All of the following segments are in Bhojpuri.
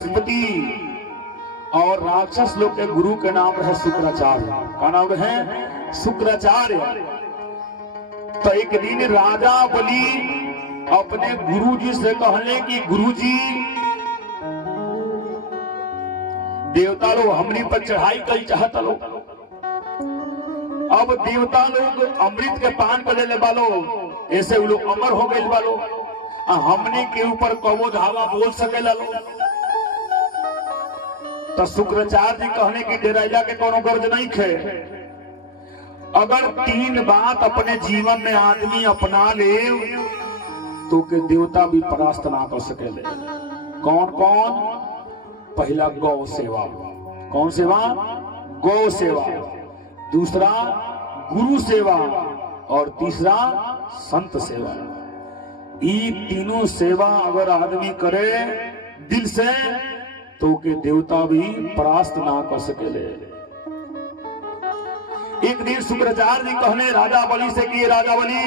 बृहस्पति और राक्षस लोग के गुरु के नाम है शुक्राचार्य। का नाम है शुक्राचार्य। तो एक दिन राजा बलि अपने गुरुजी से कहले कि गुरुजी, देवता लोग हमनी पर चढ़ाई कर चाहता लोग। अब देवता लोग अमृत के पान कर ले बालो, ऐसे वो लोग अमर हो गए बालो, हमने के ऊपर कबो धावा बोल सकेला लोग। तो शुक्राचार्य जी कहने की डेराइला के कोनो गर्ज नहीं खे। अगर तीन बात अपने जीवन में आदमी अपना ले तो के देवता भी परास्त ना कर सकेले। कौन कौन? पहला गौ सेवा। कौन सेवा? गौ सेवा। दूसरा गुरु सेवा और तीसरा संत सेवा। ये तीनों सेवा अगर आदमी करे दिल से तो के देवता भी परास्त ना कर सकेले। एक दिन शुक्राचार्य जी कहने राजा बलि से कि राजा बलि,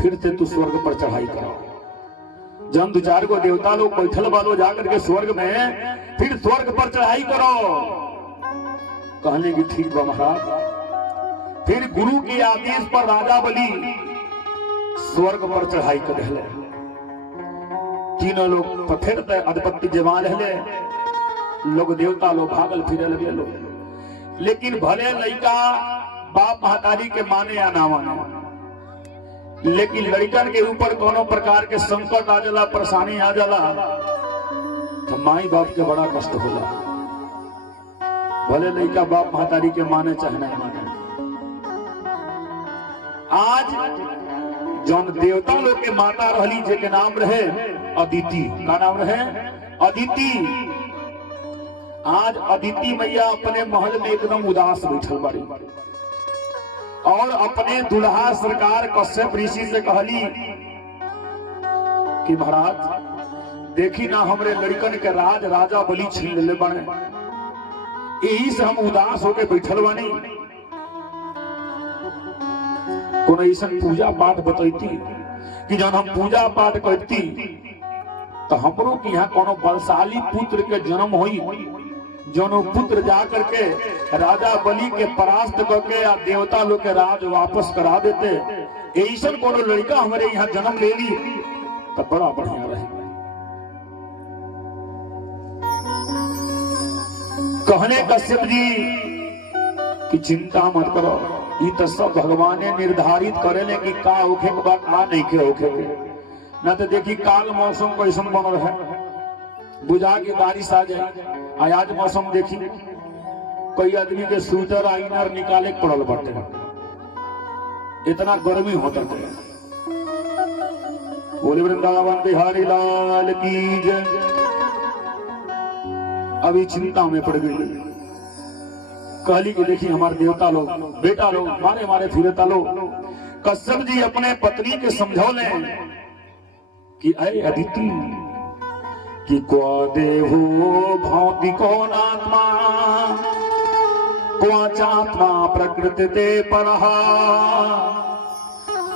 फिर से तू स्वर्ग पर चढ़ाई करो। जन दो चार को देवता लोग बैठल वालों जाकर के स्वर्ग में फिर स्वर्ग पर चढ़ाई करो। कहने की ठीक बा महाराज। फिर गुरु के आदेश पर राजा बलि स्वर्ग पर चढ़ाई कर रहे। तीनों लोग फिर अधिपति जमा रहे। लोग देवता लोग भागल फिर लगे लोग। लेकिन भले लड़का बाप महतारी के माने या ना माने, लेकिन लड़कन के ऊपर कोनो प्रकार के संकट आ जाला, परेशानी आ जाला तो माई बाप के बड़ा कष्ट होला। भले लड़का बाप महतारी के माने चाहे नहीं माने। आज जौन देवता लोग के माता रहली जे के नाम रहे अदिति। का नाम रहे? अदिति। आज अदिति मैया अपने महल में एकदम उदास बैठल बाड़ी और अपने दुल्हा सरकार कश्यप ऋषि से कहली कि महाराज देखी ना, हमरे लड़कन के राज राजा बलि छीन ले बने, यही से हम उदास होके बैठल बानी। कोनो ऐसा पूजा पाठ बतैती कि जब हम पूजा पाठ करती तो हमरो के यहाँ कोनो बलशाली पुत्र के जन्म होई, जोनो पुत्र जा करके राजा बलि के परास्त करके या देवता लोग के राज वापस करा देते। ऐसा कोनो लड़का हमारे यहाँ जन्म ले ली तो बड़ा बढ़िया रहे। कहने कश्यप जी कि चिंता मत करो, ये तो सब भगवान ने निर्धारित करेले कि का होखे के बाद का नहीं के होखे के। न तो देखी काल मौसम कैसन बन रहा है, बुझा के बारिश आ जाए। आज मौसम देखी कोई आदमी के स्वेटर आइनर निकाले पड़ल बाटे, इतना गर्मी होता है। बोले वृंदावन बिहारी लाल की जय। अभी चिंता में पड़ गई। कहली कि देखी हमारे देवता लोग बेटा लोग मारे मारे फिरता लोग। कश्यप जी अपने पत्नी के समझौले कि अरे अदिति कि क्वा देहो भौतिको नात्मा क्वा चात्मा प्रकृति ते परः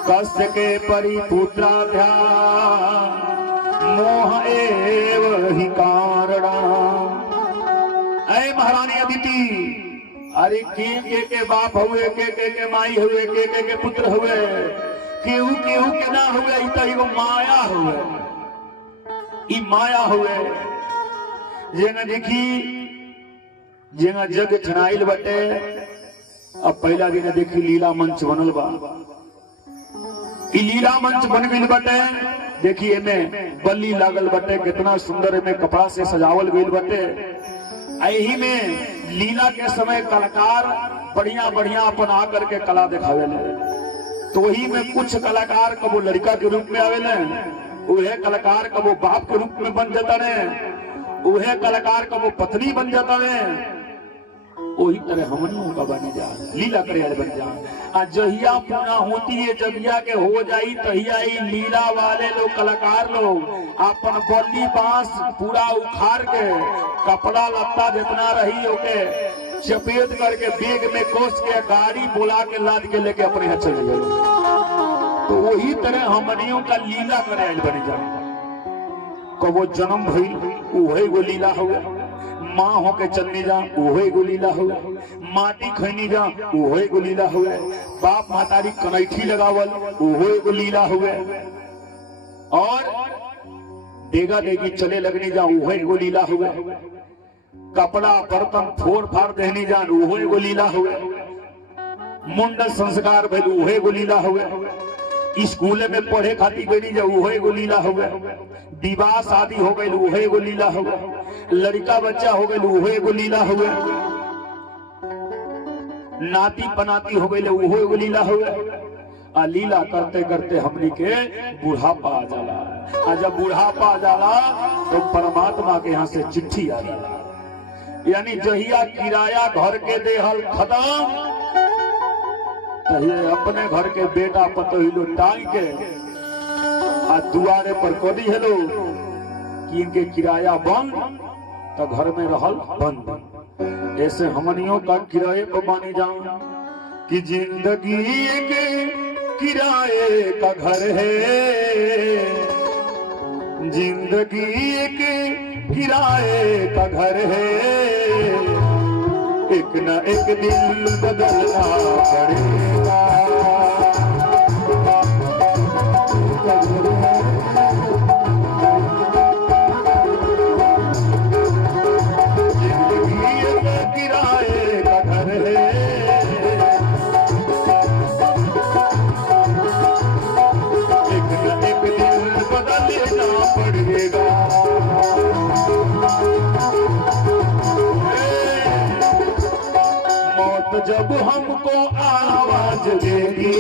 कस्य के परिपुत्राध्या मोह एव हि कारणा। ऐ महारानी अदिति, अरे के बाप हुए, के माई हुए, के पुत्र हुए, केहू केहू के ना हुए, ई तो एगो माया हुए। ई माया हुए जेना देखी जेना जग छनाइल बटे। अब पहला दिन देखी लीला मंच बनल बा। ई लीला मंच बन गइल बटे। देखी एमे बल्ली लागल बटे, कितना सुंदर एमे कपड़ा से सजावल गइल बटे। यही में लीला के समय कलाकार बढ़िया बढ़िया अपन आकर के कला दिखावेले। तो वही में कुछ कलाकार कबो लड़का के रूप में आवेले, उहे कलाकार कबो बाप के रूप में बन जाता ने, उहे कलाकार कबो पत्नी बन जाता ने। वही तरह हमनियों का बने जा लीला करे बन जा। जहिया पूरा होती है जगिया के हो जाई तहिया ही लीला वाले लोग कलाकार लोग अपन बल्ली बांस पूरा उखाड़ के कपड़ा लत्ता जितना रही ओके चपेट करके बैग में कोस के गाड़ी बुला के लाद के लेके अपने यहाँ चले गए। तो वही तरह हमनियों का लीला करे बन जा। कबो जन्म भइल उहे एगो लीला हुए, माँ होके चलनी जा उहे एगो लीला हुए, माटी खैनी जा उहे एगो लीला हुए, बाप मातारी कनैठी लगावल उहे एगो लीला हुए, और देगा देगी चले लगनी जा उहे एगो लीला हुए, कपड़ा बर्तन फोड़ फाड़ देनी जान उहे एगो लीला हुए, मुंडन संस्कार भइल उहे एगो लीला हुए, स्कूल में पढ़े खातिर गई जा उहे एगो लीला हुए, विवाह शादी हो गई उहे एगो लीला हुए, लड़का बच्चा हो गई उहे एगो लीला हुए, नाती पनाती हो गई उहे एगो लीला हुए। आ लीला करते करते हमनी के बुढ़ापा आ जाला, आ जब बुढ़ापा आ जाला तो परमात्मा के यहाँ से चिट्ठी आ जाला, यानी जहिया किराया घर के देहल खत्म तहिए अपने घर के बेटा पतोहिलो टांग के आ दुआरे पर कदी हेलो कि इनके किराया बंद तो घर में रहल बंद। ऐसे हमनियों का किराए पर माने जाऊं कि जिंदगी एक किराए का घर है, जिंदगी एक किराए का घर है, एक न एक दिन बदलना पड़ेगा। जिंदगी एक किराए का घर है, एक न एक दिन बदलना पड़ेगा। जब हमको आवाज देगी,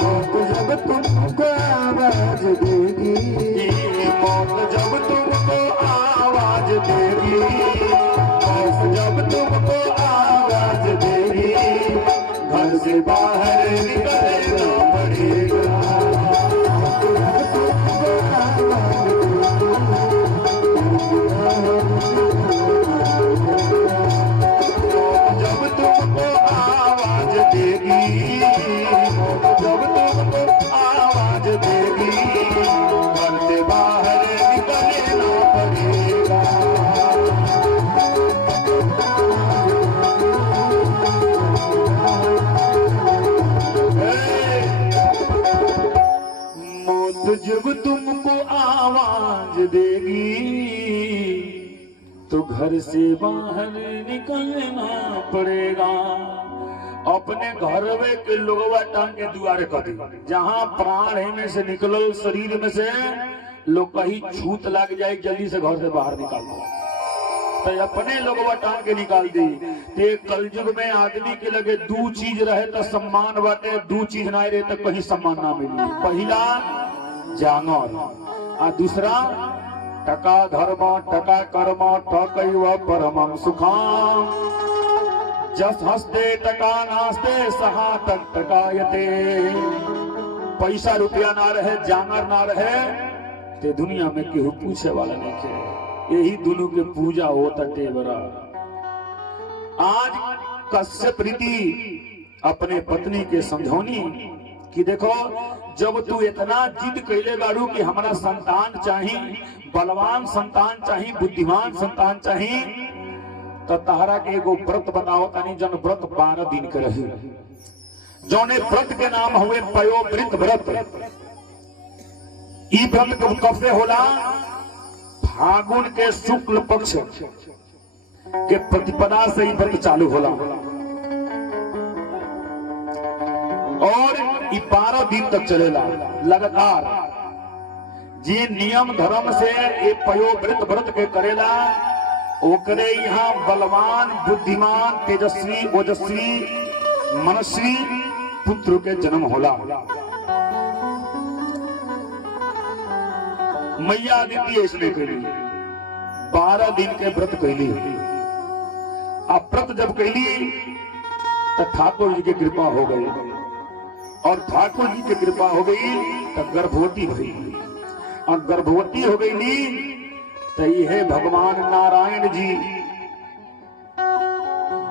मौत जब तुमको आवाज देगी, मौत जब तुमको आवाज देगी, मौत जब तुमको आवाज देगी, घर से बाहर निकलना पड़ेगा। जब तुमको आवाज देगी तो घर से बाहर निकलना पड़ेगा। अपने घर में के लोगवा टांग के दुआरे कदी, जहाँ प्राण है में से निकलल शरीर में से लोग कहीं छूत लग जाए जल्दी से घर से बाहर निकाल दो, तो अपने लोगवा टांग के निकाल दी। ते कलयुग में आदमी के लगे दो चीज रहे तो सम्मान बाटे, दो चीज ना रहे तो कहीं सम्मान ना मिली। पहला जांगर आ दूसरा टका धर्म टका कर्म टकैव परमं सुखाम। जस हस्ते टका नास्ते सहा तक टकायते। पैसा रुपया ना रहे जांगर ना रहे ते दुनिया में केहू पूछे वाला नहीं के। यही दोनों के पूजा होता टेबरा। आज कश्यप ऋषि अपने पत्नी के समझौनी कि देखो जब तू इतना जिद कैले बारू कि हमारा संतान चाहिए, बलवान संतान चाहिए, बुद्धिमान संतान चाहिए, तो तहरा के एगो व्रत बताओ तानी जन व्रत 12 दिन के रही, जौने व्रत के नाम हुए पयोवृत व्रत। ई व्रत कब से होला? फागुन के शुक्ल पक्ष के प्रतिपदा से ही व्रत चालू होला और 12 दिन तक चलेला लगातार। जे नियम धर्म से ये पयोवृत व्रत के करेला ओकरे यहाँ बलवान बुद्धिमान तेजस्वी ओजस्वी मनस्वी पुत्र के जन्म होला। मैया आदित्य इसने कैली 12 दिन के व्रत कैली। अब व्रत जब कैली तो ठाकुर जी की कृपा हो गई और ठाकुर जी की कृपा हो गई तो गर्भवती हुई और गर्भवती हो गई तो यह भगवान नारायण जी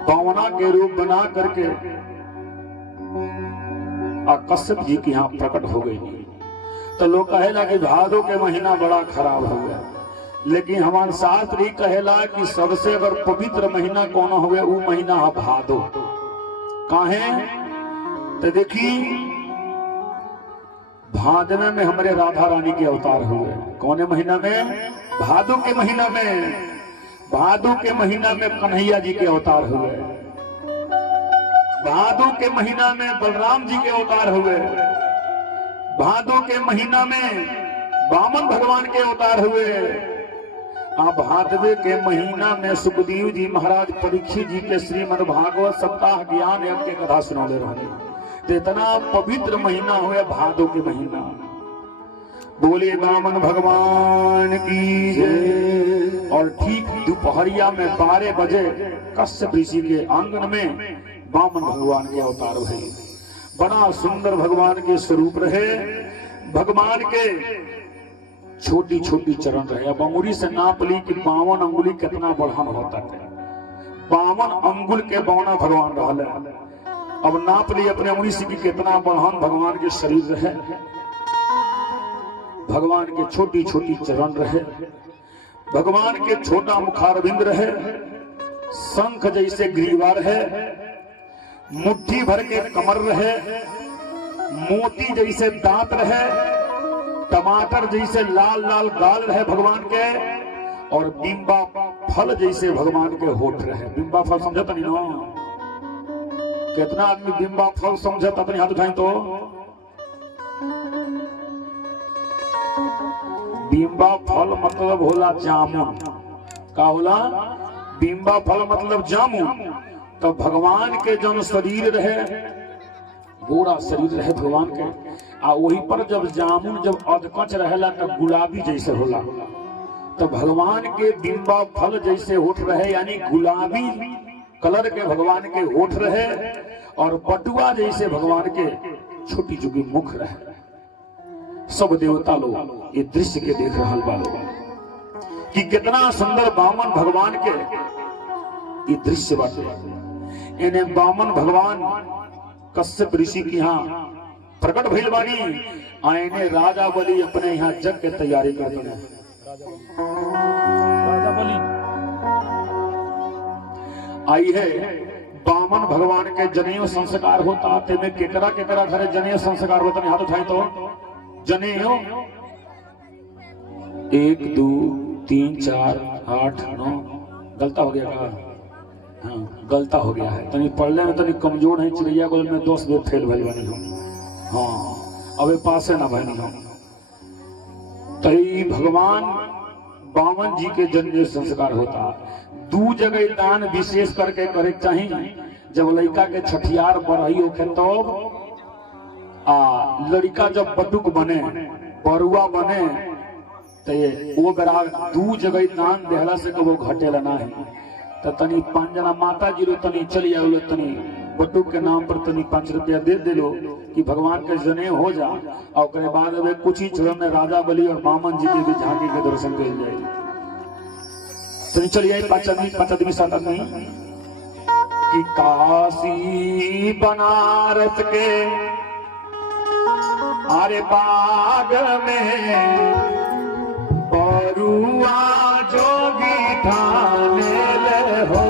बावना के रूप बना करके कश्यप जी के यहाँ प्रकट हो गई। तो लोग कहे लगे भादों के महीना बड़ा खराब हो गया, लेकिन हमारे शास्त्र ही कहेला कि सबसे अगर पवित्र महीना कौन हुए वो महीना है भादो। काहे तो देखी भादवे में हमारे राधा रानी के अवतार हुए। कौन महीना में? भादो के महीना में। भादो के महीना में कन्हैया जी के अवतार हुए। भादो के महीना में बलराम जी के अवतार हुए। भादो के महीना में वामन भगवान के अवतार हुए। भादवे के महीना में सुखदेव जी महाराज परीक्षित जी के श्रीमद् भागवत सप्ताह ज्ञान यज्ञ के कथा सुनाते रहे। तो इतना पवित्र महीना हुआ भादो के महीना। बोले वामन भगवान की जय। और ठीक दोपहरिया में 12 बजे कश्यप ऋषि के आंगन में वामन भगवान के अवतार हुए। बड़ा सुंदर भगवान के स्वरूप रहे। भगवान के छोटी छोटी चरण रहे। अब अंगुली से नाप ली कि 52 अंगुली कितना बढ़ान होता है। 52 अंगुल के बौना भगवान रहले। अब नाप ली अपने अंगुली से कि कितना बढ़ान भगवान के शरीर रहे। भगवान के छोटी छोटी चरण रहे। भगवान के छोटा मुखारविंद रहे। शंख जैसे ग्रीवा रहे। मुट्ठी भर के कमर रहे। मोती जैसे दांत रहे। टमाटर जैसे लाल लाल गाल रहे भगवान के। और बिंबा फल जैसे भगवान के होठ रहे। बिंबा फल समझता नहीं ना? कितना आदमी बिंबा फल समझता? अपने हाथ उठाएं तो। बिंबा फल मतलब होला जामुन। का होला? बिंबा फल मतलब जामुन। तो भगवान के जन शरीर रहे, गोरा शरीर रहे भगवान के। वही पर जब जामुन जब अधकच रहेला तब गुलाबी जैसे होला। तो भगवान के बिंबा फल जैसे होठ रहे, यानी गुलाबी कलर के भगवान के होठ रहे। और पटुआ जैसे भगवान के छोटी चुकी मुख रहे। सब देवता लोग ये दृश्य के देख रहा बालो कि कितना सुंदर वामन भगवान के ये दृश्य बाटे। इन्हें वामन भगवान कश्यप ऋषि की यहाँ प्रकट भइल बानी। आइने राजा बलि अपने यहाँ जग के तैयारी करते हैं। राजा बलि आई है। वामन भगवान के जनेऊ संस्कार होता। आते में केकरा केकरा घरे जनेऊ संस्कार होता नहीं? हाथ उठाए तो। जनेऊ 1 2 3 4 8 9 गलता हो गया का? हाँ गलता हो गया है। तनी पढ़ने में तनी कमजोर है। चिड़ैया गोल में 10 बेर फेल भइल बानी हम। हाँ अब पासे ना बनी हम। तई भगवान वामन जी के जन्म संस्कार होता। 2 जगह दान विशेष करके करे चाहिए। जब लड़का के छठियार बढ़ई होखे तो लड़का जब बटुक बने बरुआ बने तो वो बेरा 2 जगह दान देहला से वो घटेला ना है। तो तनी 5 जना माता जी रो तनी चली आओ तनी बटुक के नाम पर तनी 5 रुपया दे दिलो कि भगवान के जने हो जा। और उसके बाद वे कुछ ही चरण में राजा बलि और वामन जी के भी झांकी के दर्शन कर जाए। तनी चलिए 5 आदमी 7 आदमी कि काशी बनारस के आरे बाग में बरुआ जोगी ठाने ले हो।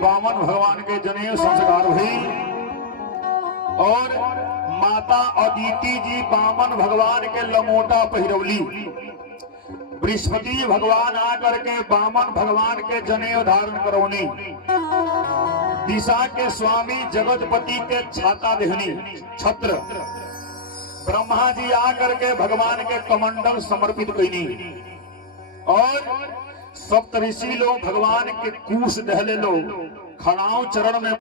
बामन भगवान के जनेऊ संस्कार हुई और माता अदिति जी बामन भगवान के लमोटा पहिरवली। बृहस्पति भगवान आकर के बामन भगवान के जनेऊ धारण करौनी। दिशा के स्वामी जगतपति के छाता देहनी छत्र। ब्रह्मा जी आकर के भगवान के कमंडल समर्पित कईनी और सप्तऋषि लोग भगवान के कूश दहले लोग खड़ाऊ चरण में